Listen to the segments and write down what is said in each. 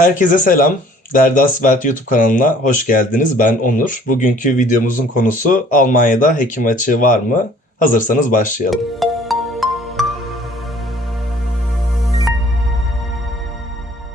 Herkese selam. Derdas Welt YouTube kanalına hoş geldiniz. Ben Onur. Bugünkü videomuzun konusu Almanya'da hekim açığı var mı? Hazırsanız başlayalım.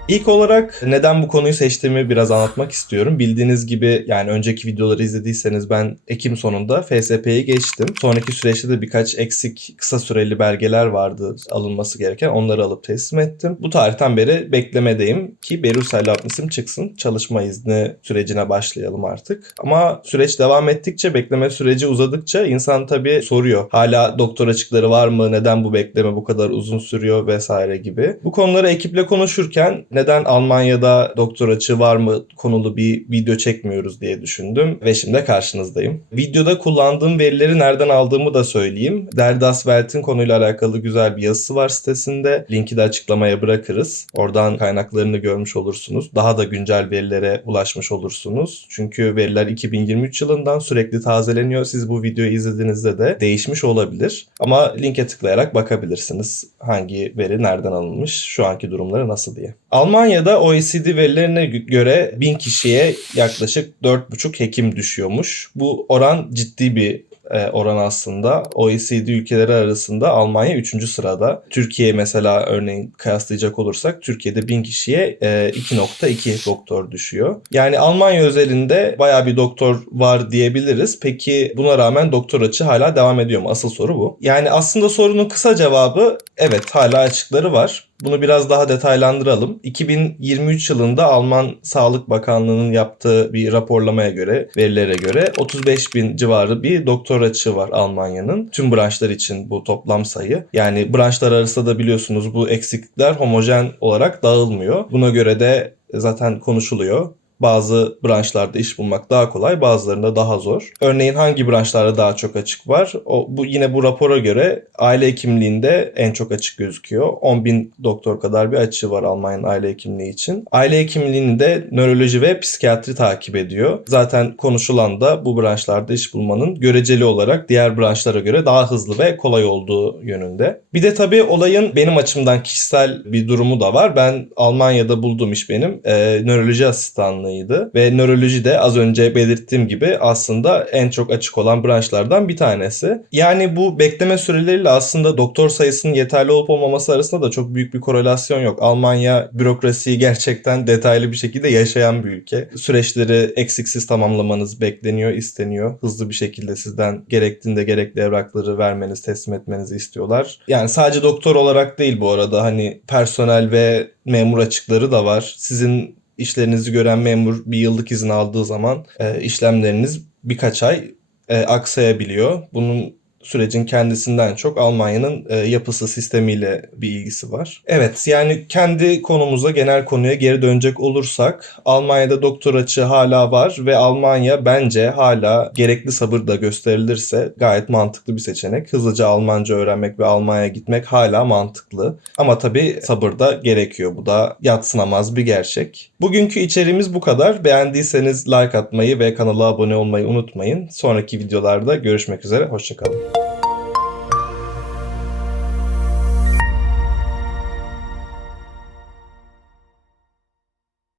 İlk olarak neden bu konuyu seçtiğimi biraz anlatmak istiyorum. Bildiğiniz gibi yani önceki videoları izlediyseniz ben Ekim sonunda FSP'yi geçtim. Sonraki süreçte de birkaç eksik kısa süreli belgeler vardı alınması gereken. Onları alıp teslim ettim. Bu tarihten beri beklemedeyim ki Berusel isim çıksın. Çalışma izni sürecine başlayalım artık. Ama süreç devam ettikçe, bekleme süreci uzadıkça insan tabii soruyor. Hala doktor açıkları var mı? Neden bu bekleme bu kadar uzun sürüyor vesaire gibi. Bu konuları ekiple konuşurken neden Almanya'da doktor açığı var mı konulu bir video çekmiyoruz diye düşündüm ve şimdi karşınızdayım. Videoda kullandığım verileri nereden aldığımı da söyleyeyim. Derdas Welt'in konuyla alakalı güzel bir yazısı var sitesinde. Linki de açıklamaya bırakırız. Oradan kaynaklarını görmüş olursunuz. Daha da güncel verilere ulaşmış olursunuz. Çünkü veriler 2023 yılından sürekli tazeleniyor. Siz bu videoyu izlediğinizde de değişmiş olabilir. Ama linke tıklayarak bakabilirsiniz hangi veri nereden alınmış, şu anki durumları nasıl diye. Almanya'da OECD verilerine göre 1000 kişiye yaklaşık 4,5 hekim düşüyormuş. Bu oran ciddi bir e, oran aslında. OECD ülkeleri arasında Almanya 3. sırada. Türkiye mesela örneğin kıyaslayacak olursak Türkiye'de 1000 kişiye e, 2.2 doktor düşüyor. Yani Almanya özelinde baya bir doktor var diyebiliriz. Peki buna rağmen doktor açı hala devam ediyor mu? Asıl soru bu. Yani aslında sorunun kısa cevabı evet hala açıkları var. Bunu biraz daha detaylandıralım. 2023 yılında Alman Sağlık Bakanlığı'nın yaptığı bir raporlamaya göre, verilere göre 35 bin civarı bir doktor açığı var Almanya'nın. Tüm branşlar için bu toplam sayı. Yani branşlar arasında da biliyorsunuz bu eksiklikler homojen olarak dağılmıyor. Buna göre de zaten konuşuluyor. Bazı branşlarda iş bulmak daha kolay, bazılarında daha zor. Örneğin hangi branşlarda daha çok açık var? O, bu yine bu rapora göre aile hekimliğinde en çok açık gözüküyor. 10 bin doktor kadar bir açığı var Almanya'nın aile hekimliği için. Aile hekimliğini de nöroloji ve psikiyatri takip ediyor. Zaten konuşulan da bu branşlarda iş bulmanın göreceli olarak diğer branşlara göre daha hızlı ve kolay olduğu yönünde. Bir de tabii olayın benim açımdan kişisel bir durumu da var. Ben Almanya'da bulduğum iş benim e, nöroloji asistanlığı alanıydı. Ve nöroloji de az önce belirttiğim gibi aslında en çok açık olan branşlardan bir tanesi. Yani bu bekleme süreleriyle aslında doktor sayısının yeterli olup olmaması arasında da çok büyük bir korelasyon yok. Almanya bürokrasiyi gerçekten detaylı bir şekilde yaşayan bir ülke. Süreçleri eksiksiz tamamlamanız bekleniyor, isteniyor. Hızlı bir şekilde sizden gerektiğinde gerekli evrakları vermeniz, teslim etmenizi istiyorlar. Yani sadece doktor olarak değil bu arada hani personel ve memur açıkları da var. Sizin işlerinizi gören memur bir yıllık izin aldığı zaman e, işlemleriniz birkaç ay e, aksayabiliyor. Bunun sürecin kendisinden çok Almanya'nın e, yapısı sistemiyle bir ilgisi var. Evet yani kendi konumuza genel konuya geri dönecek olursak Almanya'da doktor açığı hala var ve Almanya bence hala gerekli sabır da gösterilirse gayet mantıklı bir seçenek. Hızlıca Almanca öğrenmek ve Almanya'ya gitmek hala mantıklı. Ama tabii sabır da gerekiyor. Bu da yatsınamaz bir gerçek. Bugünkü içeriğimiz bu kadar. Beğendiyseniz like atmayı ve kanala abone olmayı unutmayın. Sonraki videolarda görüşmek üzere. Hoşçakalın.